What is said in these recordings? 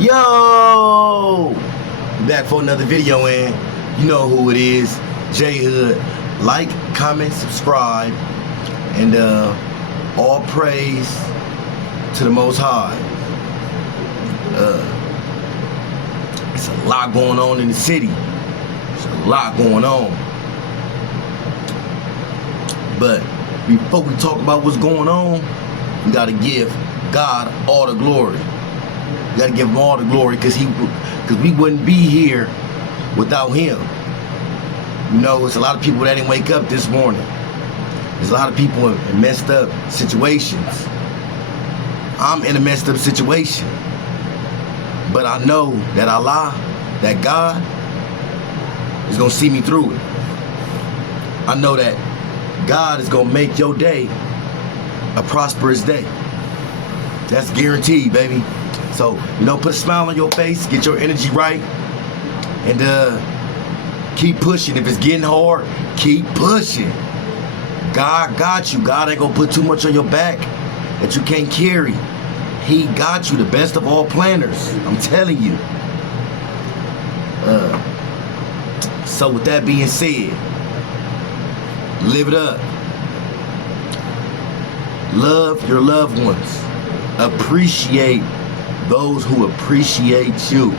Yo! Back for another video, and you know who it is, J Hood. Like, comment, subscribe, and all praise to the Most High. It's a lot going on in the city. There's a lot going on. But before we talk about what's going on, we gotta give God all the glory. We gotta give him all the glory because we wouldn't be here without him. You know, it's a lot of people that didn't wake up this morning. There's a lot of people in messed up situations. I'm in a messed up situation. But I know that Allah, that God, is gonna see me through it. I know that God is gonna make your day a prosperous day. That's guaranteed, baby. So, you know, put a smile on your face, get your energy right, and keep pushing. If it's getting hard, keep pushing. God got you. God ain't gonna put too much on your back that you can't carry. He got you, the best of all planners. I'm telling you. So with that being said, live it up. Love your loved ones. Appreciate those who appreciate you.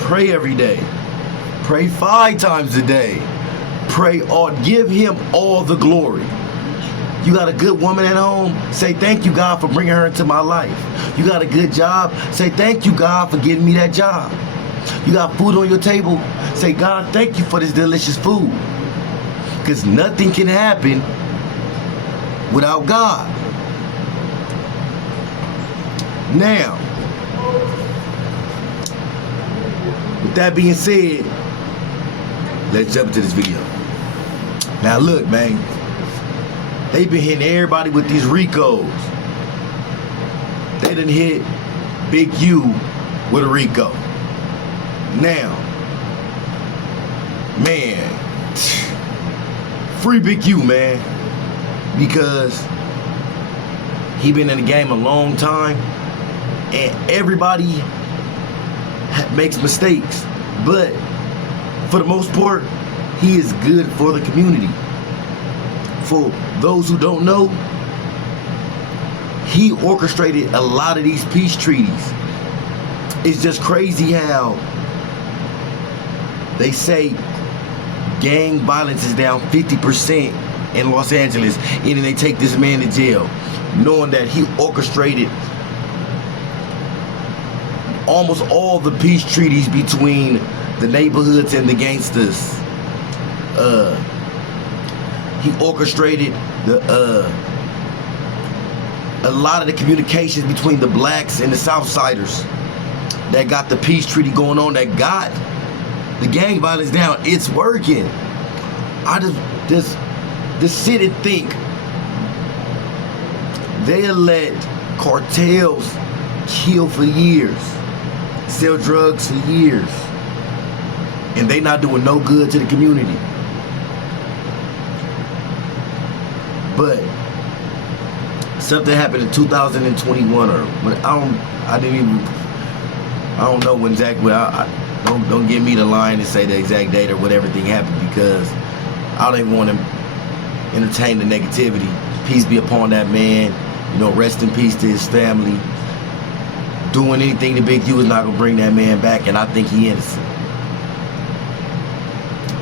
Pray every day. Pray 5 times a day. Pray give him all the glory. You got a good woman at home? Say thank you, God, for bringing her into my life. You got a good job? Say thank you, God, for getting me that job. You got food on your table? Say, God, thank you for this delicious food. Because nothing can happen without God. Now, with that being said, let's jump into this video. Now look, man. They've been hitting everybody with these RICOs. They done hit Big U with a RICO. Now, man, free Big U, man. Because he been in the game a long time, and everybody makes mistakes. But for the most part, he is good for the community. For those who don't know, he orchestrated a lot of these peace treaties. It's just crazy how they say gang violence is down 50% in Los Angeles, and then they take this man to jail, knowing that he orchestrated almost all the peace treaties between the neighborhoods and the gangsters. He orchestrated a lot of the communications between the blacks and the Southsiders that got the peace treaty going on, that got the gang violence down. It's working. I just sit and think they'll let cartels kill for years, sell drugs for years, and they not doing no good to the community. But something happened in 2021, or when I don't know when exactly. Don't give me the line and say the exact date or what everything happened, because I don't even want to entertain the negativity. Peace be upon that man. You know, rest in peace to his family. Doing anything to Big U is not gonna bring that man back, and I think he innocent.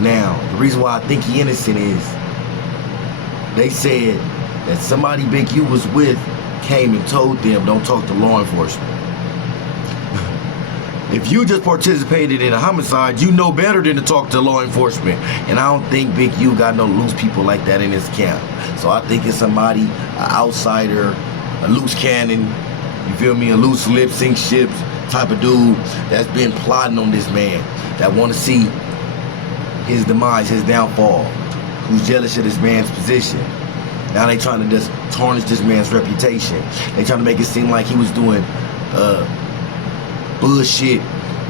Now, the reason why I think he innocent is they said that somebody Big U was with came and told them, don't talk to law enforcement. If you just participated in a homicide, you know better than to talk to law enforcement. And I don't think Big U got no loose people like that in his camp. So I think it's somebody, an outsider, a loose cannon, you feel me, a loose lip, sink ships type of dude that's been plotting on this man, that want to see his demise, his downfall, who's jealous of this man's position. Now they trying to just tarnish this man's reputation. They trying to make it seem like he was doing bullshit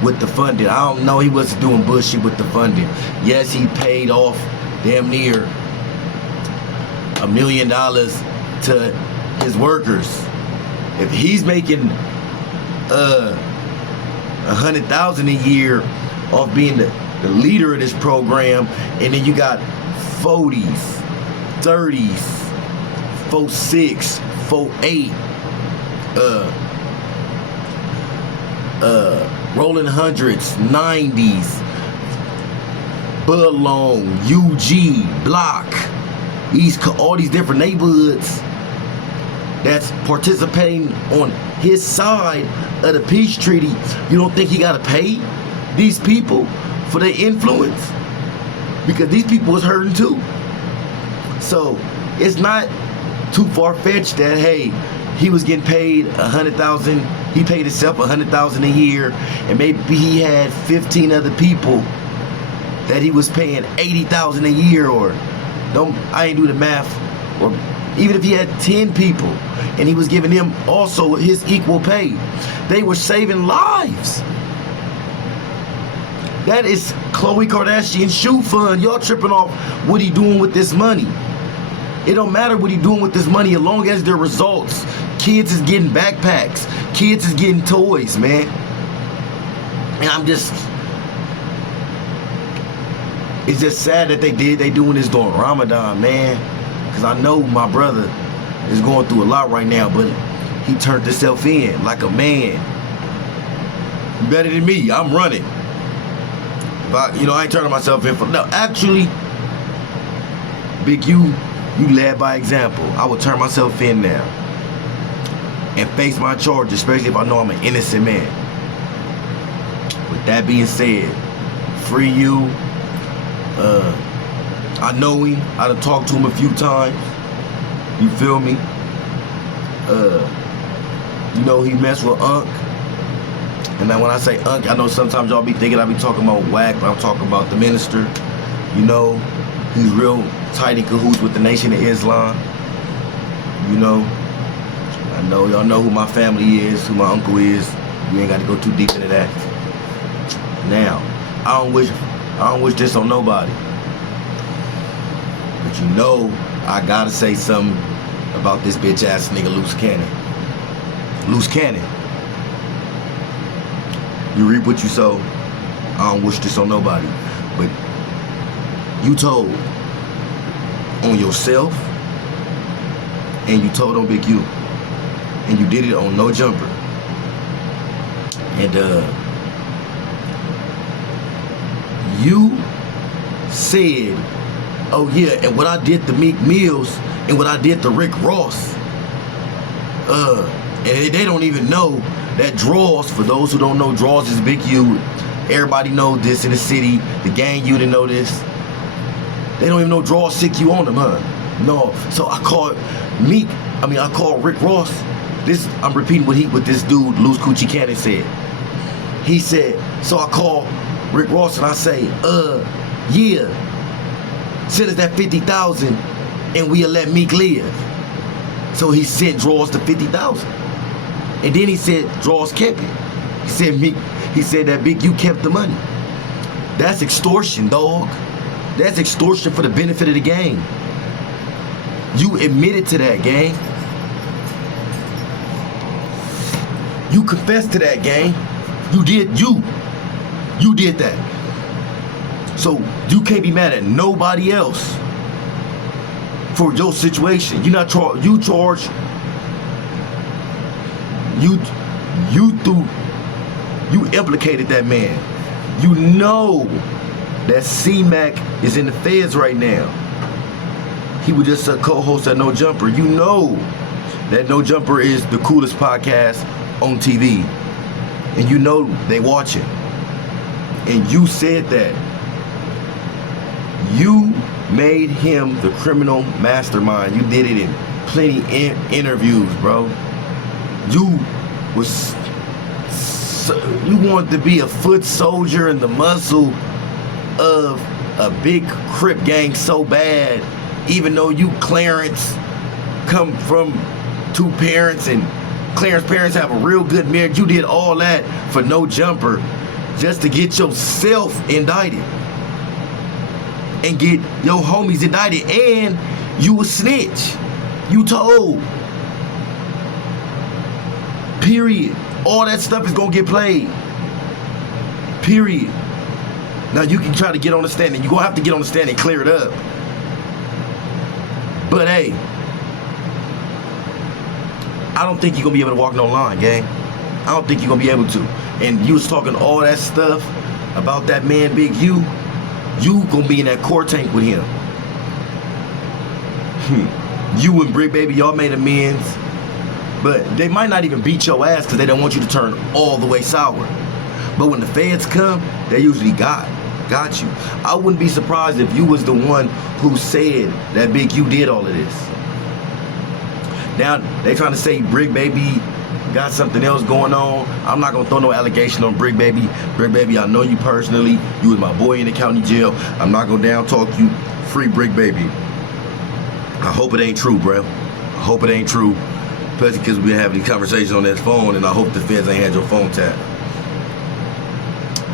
with the funding. I don't know, he wasn't doing bullshit with the funding. Yes, he paid off damn near $1 million to his workers if he's making $100,000 a year off being the leader of this program, and then you got 40s, 30s, 46, 48, rolling hundreds, 90s, Budlong, UG, Block, all these different neighborhoods that's participating on his side of the peace treaty. You don't think he gotta pay these people for their influence? Because these people was hurting too. So it's not too far-fetched that, hey, he was getting paid $100,000, he paid himself $100,000 a year, and maybe he had 15 other people that he was paying $80,000 a year, or I ain't do the math, or even if he had 10 people and he was giving them also his equal pay, they were saving lives. That is Khloe Kardashian's shoe fund. Y'all tripping off what he doing with this money. It don't matter what he doing with this money as long as there are results. Kids is getting backpacks. Kids is getting toys, man. And it's just sad that they doing this during Ramadan, man. Because I know my brother is going through a lot right now, but he turned himself in like a man. Better than me, I'm running. But, I ain't turning myself in for, no, actually, Big U led by example. I would turn myself in now and face my charges, especially if I know I'm an innocent man. With that being said, free you. I know him. I done talked to him a few times. You feel me? He messed with Unc. And now when I say Unc, I know sometimes y'all be thinking I be talking about whack, but I'm talking about the minister. He's real tight in cahoots with the Nation of Islam. I know y'all know who my family is, who my uncle is. We ain't got to go too deep into that. Now, I don't wish this on nobody. But I gotta say something about this bitch ass nigga Luce Cannon. Luce Cannon. You reap what you sow. I don't wish this on nobody. But you told on yourself and you told on Big U. And you did it on No Jumper. And you said, oh yeah, and what I did to Meek Mills and what I did to Rick Ross, and they don't even know that Draws, for those who don't know, Draws is Big U. Everybody knows this in the city. The gang unit know this. They don't even know Draws sick you on them, huh? No. So I called Rick Ross. I'm repeating what this dude, Luce Coochie Cannon, said. He said, so I called Rick Ross and I say, yeah, send us that 50,000 and we'll let Meek live. So he sent Draws the 50,000. And then he said Draws kept it. He said that Big U kept the money. That's extortion, dog. That's extortion for the benefit of the gang. You admitted to that, gang. You confessed to that, gang. You did that. So you can't be mad at nobody else for your situation. You implicated that man. You know that C-Mac is in the feds right now. He was just a co-host at No Jumper. You know that No Jumper is the coolest podcast on TV. And you know they watch it. And you said that. You made him the criminal mastermind. You did it in plenty interviews, bro. You wanted to be a foot soldier in the muscle of a big Crip gang so bad, even though you, Clarence, come from two parents and Clarence's parents have a real good marriage. You did all that for No Jumper just to get yourself indicted and get your homies indicted, and you a snitch. You told. Period. All that stuff is gonna get played. Period. Now you can try to get on the stand, and you're gonna have to get on the stand and clear it up. But hey, I don't think you're gonna be able to walk no line, gang. I don't think you're gonna be able to. And you was talking all that stuff about that man, Big U. You gonna be in that court tank with him. You and Brick Baby, y'all made amends. But they might not even beat your ass because they don't want you to turn all the way sour. But when the feds come, they usually got you. I wouldn't be surprised if you was the one who said that Big U did all of this. Now, they trying to say Brick Baby got something else going on. I'm not gonna throw no allegation on Brick Baby. Brick Baby, I know you personally. You was my boy in the county jail. I'm not gonna down talk you. Free Brick Baby. I hope it ain't true, bro. I hope it ain't true. Especially because we having these conversations on that phone, and I hope the feds ain't had your phone tapped.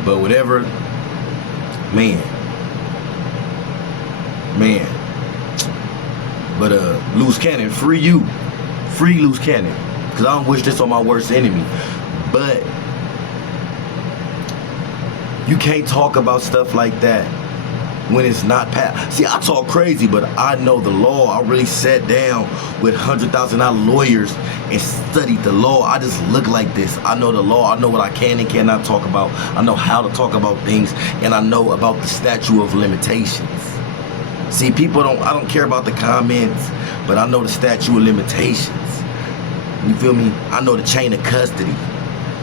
But whatever, man. But Luce Cannon, free you. Free Luce Cannon. Because I don't wish this on my worst enemy. But you can't talk about stuff like that when it's not passed. See, I talk crazy, but I know the law. I really sat down with $100,000 lawyers and studied the law. I just look like this. I know the law. I know what I can and cannot talk about. I know how to talk about things, and I know about the statute of limitations. See, I don't care about the comments, but I know the statute of limitations. You feel me? I know the chain of custody.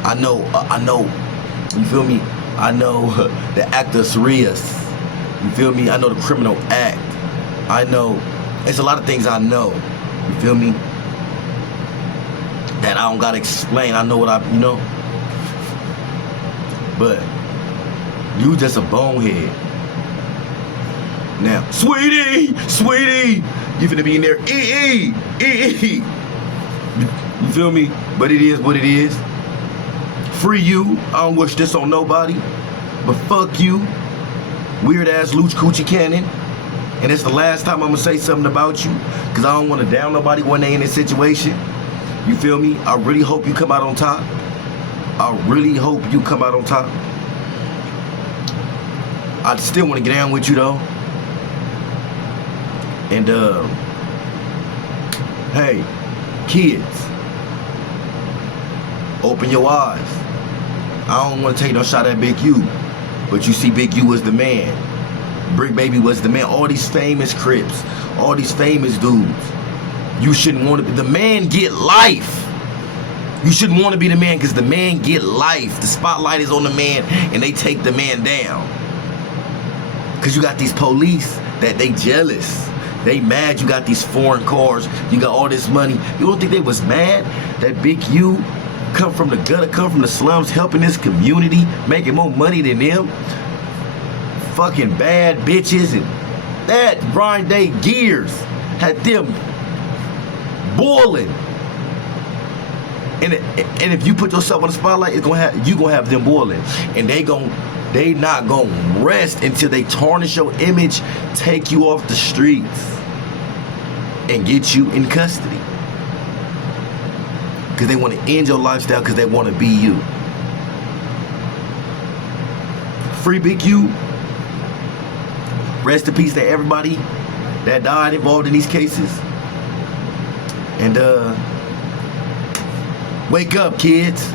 I know, you feel me? I know the act of serious. You feel me? I know the criminal act. I know, it's a lot of things I know. You feel me? That I don't gotta explain. I know what you know. But you just a bonehead. Now, sweetie, you finna be in there, You feel me? But it is what it is. Free you. I don't wish this on nobody. But fuck you, weird ass Luce Coochie Cannon. And it's the last time I'm gonna say something about you, because I don't want to down nobody when they in this situation. You feel me? I really hope you come out on top. I really hope you come out on top. I still want to get down with you though. And hey, kids, open your eyes. I don't want to take no shot at Big U, but you see Big U was the man. Brick Baby was the man. All these famous Crips, all these famous dudes. You shouldn't want to be the man. Get life. You shouldn't want to be the man, because the man get life. The spotlight is on the man, and they take the man down. Because you got these police that they jealous. They mad you got these foreign cars. You got all this money. You don't think they was mad that Big U come from the gutter, come from the slums, helping this community, making more money than them? Fucking bad bitches, and that Brian Day Gears had them boiling. And if you put yourself on the spotlight, you gonna have them boiling, and they not gonna rest until they tarnish your image, take you off the streets, and get you in custody. Because they want to end your lifestyle, because they want to be you. Free Big U. Rest in peace to everybody that died involved in these cases. And wake up, kids.